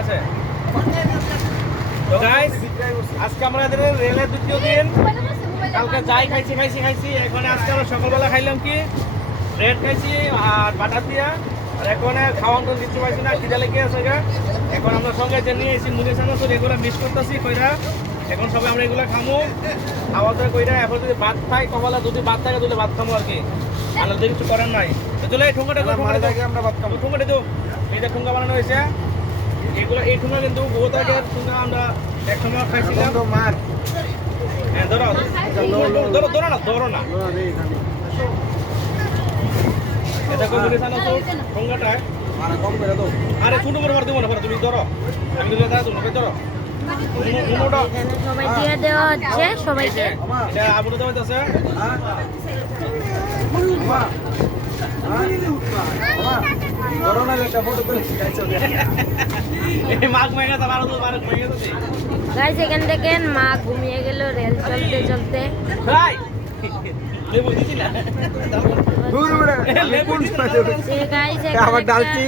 আছে তো গাইস আজকে আমাদের রেলের দ্বিতীয় দিন কালকে যাই খাইছি এখন আজকে আমরা সকালবেলা খাইলাম কি ব্রেড খাইছি আর বাটার দিয়া আর এখন খাওয়ান তো দিতে পারছি না খিদা লেগে আছে এখন আমরা সঙ্গে যে নিয়ে এসেছি মুড়ি চানাচুর এগুলো মিস করতেছি কইরা এখন সবাই আমরা এগুলো খামো খাওয়া দাওয়া কইরা এখন যদি ভাত খাই কপালে যদি ভাত থাকে তাহলে ভাত খামো আর কি আলাদা কিছু করার নাই তো চলে এই ঠোঙ্গাটা আমরা ভাত খাবো ঠোঙ্গাটা তো এইটা ঠোঙ্গা বানানো হয়েছে এগুলো এই ঠোঙ্গা কিন্তু বহুত আগে ঠোঙ্গা আমরা এক সময় খাইছিলাম মার হ্যাঁ ধরো না এটা কই বলে জানো তো ঠোঙ্গাটা আরে কম করে দাও আরে ছোট করে মার দেবো না তুমি ধরো আমি দিলে দাও তুমি ধরো সবাই দিয়ে দেওয়া হচ্ছে সবাইকে এটা আবুরে দেওয়া আছে করোনা লেখা ফটো তুলে খাইছো এই মাগ মেগা তো বারো মেগা তো গাইস এখান থেকে মা ঘুমিয়ে গেল রেল চলতে চলতে ভাই লেবু দিছিলা গাইস আবার ডালচি